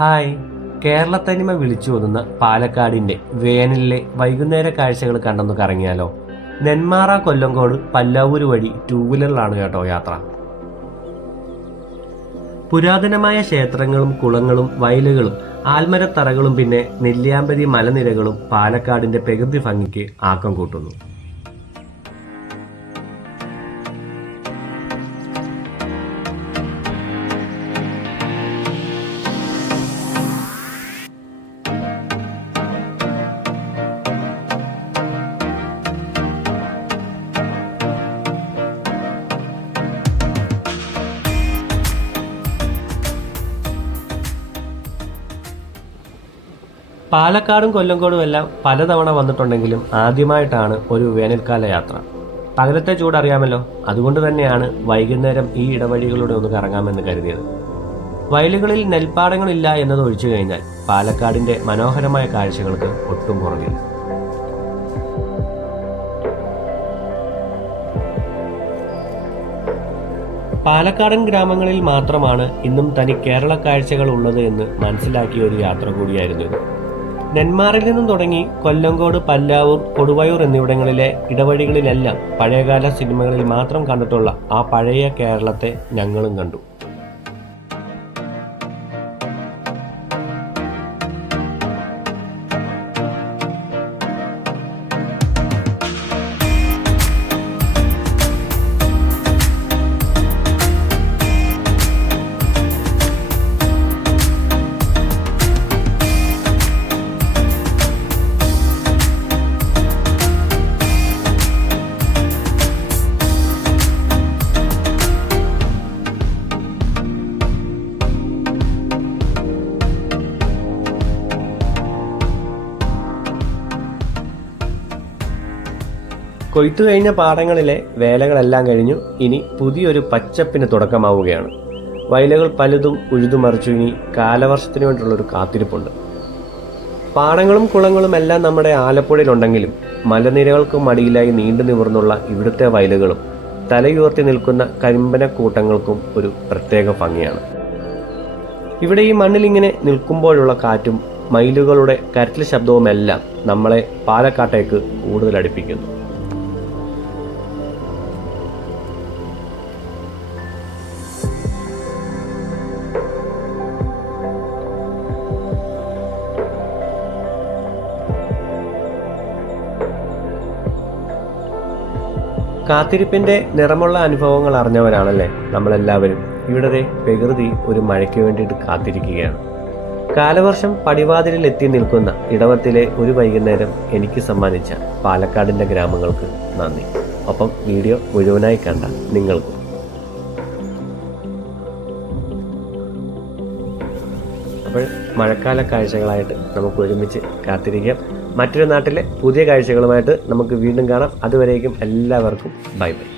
Hi. കേരളത്തനിമ വിളിച്ചോതുന്ന പാലക്കാടിൻ്റെ വേനലിലെ വൈകുന്നേര കാഴ്ചകൾ കണ്ടെന്ന് കറങ്ങിയാലോ? നെന്മാറ കൊല്ലങ്കോട് പല്ലാവൂർ വഴി 2 വീലറിലാണ് കേട്ടോ യാത്ര. പുരാതനമായ ക്ഷേത്രങ്ങളും കുളങ്ങളും വയലുകളും ആൽമരത്തറകളും പിന്നെ നെല്ലിയാമ്പതി മലനിരകളും പാലക്കാടിൻ്റെ പ്രകൃതി ഭംഗിക്ക് ആക്കം കൂട്ടുന്നു. പാലക്കാടും കൊല്ലങ്കോടും എല്ലാം പലതവണ വന്നിട്ടുണ്ടെങ്കിലും ആദ്യമായിട്ടാണ് ഒരു വേനൽക്കാല യാത്ര. പകലത്തെ ചൂടറിയാമല്ലോ, അതുകൊണ്ട് തന്നെയാണ് വൈകുന്നേരം ഈ ഇടവഴികളിലൂടെ ഒന്ന് കറങ്ങാമെന്ന് കരുതിയത്. വയലുകളിൽ നെൽപ്പാടങ്ങളില്ല എന്നത് ഒഴിച്ചു കഴിഞ്ഞാൽ പാലക്കാടിൻ്റെ മനോഹരമായ കാഴ്ചകൾക്ക് ഒട്ടും കുറവില്ല. പാലക്കാടൻ ഗ്രാമങ്ങളിൽ മാത്രമാണ് ഇന്നും തനി കേരള കാഴ്ചകൾ ഉള്ളത് എന്ന് മനസ്സിലാക്കിയ ഒരു യാത്ര കൂടിയായിരുന്നു ഇത്. നെന്മാറിൽ നിന്നും തുടങ്ങി കൊല്ലങ്കോട്, പല്ലാവൂർ, കൊടുവയൂർ എന്നിവിടങ്ങളിലെ ഇടവഴികളിലെല്ലാം പഴയകാല സിനിമകളിൽ മാത്രം കണ്ടിട്ടുള്ള ആ പഴയ കേരളത്തെ ഞങ്ങളും കണ്ടു. കൊയ്ത്തു കഴിഞ്ഞ പാടങ്ങളിലെ വേലകളെല്ലാം കഴിഞ്ഞു. ഇനി പുതിയൊരു പച്ചപ്പിന് തുടക്കമാവുകയാണ്. വയലുകൾ പലതും ഉഴുതുമറിച്ചു. ഇനി കാലവർഷത്തിന് വേണ്ടിയുള്ളൊരു കാത്തിരിപ്പുണ്ട്. പാടങ്ങളും കുളങ്ങളും എല്ലാം നമ്മുടെ ആലപ്പുഴയിലുണ്ടെങ്കിലും മലനിരകൾക്കും മടിയിലായി നീണ്ടു നിവർന്നുള്ള ഇവിടുത്തെ വയലുകളും തലയുയർത്തി നിൽക്കുന്ന കരിമ്പനക്കൂട്ടങ്ങൾക്കും ഒരു പ്രത്യേക ഭംഗിയാണ്. ഇവിടെ ഈ മണ്ണിലിങ്ങനെ നിൽക്കുമ്പോഴുള്ള കാറ്റും മയിലുകളുടെ കരച്ചിൽ ശബ്ദവുമെല്ലാം നമ്മളെ പാലക്കാട്ടേക്ക് കൂടുതൽ അടുപ്പിക്കുന്നു. കാത്തിരിപ്പിൻ്റെ നിറമുള്ള അനുഭവങ്ങൾ അറിഞ്ഞവരാണല്ലേ നമ്മളെല്ലാവരും. ഇവിടത്തെ പ്രകൃതി ഒരു മഴയ്ക്ക് വേണ്ടിയിട്ട് കാത്തിരിക്കുകയാണ്. കാലവർഷം പടിവാതിലിൽ എത്തി നിൽക്കുന്ന ഇടവത്തിലെ ഒരു വൈകുന്നേരം എനിക്ക് സമ്മാനിച്ച പാലക്കാടിൻ്റെ ഗ്രാമങ്ങൾക്ക് നന്ദി. ഒപ്പം വീഡിയോ മുഴുവനായി കണ്ട നിങ്ങൾക്കും. അപ്പോൾ മഴക്കാല കാഴ്ചകളായിട്ട് നമുക്ക് ഒരുമിച്ച് കാത്തിരിക്കാം. മറ്റൊരു നാട്ടിലെ പുതിയ കാഴ്ചകളുമായിട്ട് നമുക്ക് വീണ്ടും കാണാം. അതുവരേക്കും എല്ലാവർക്കും ബൈ ബൈ.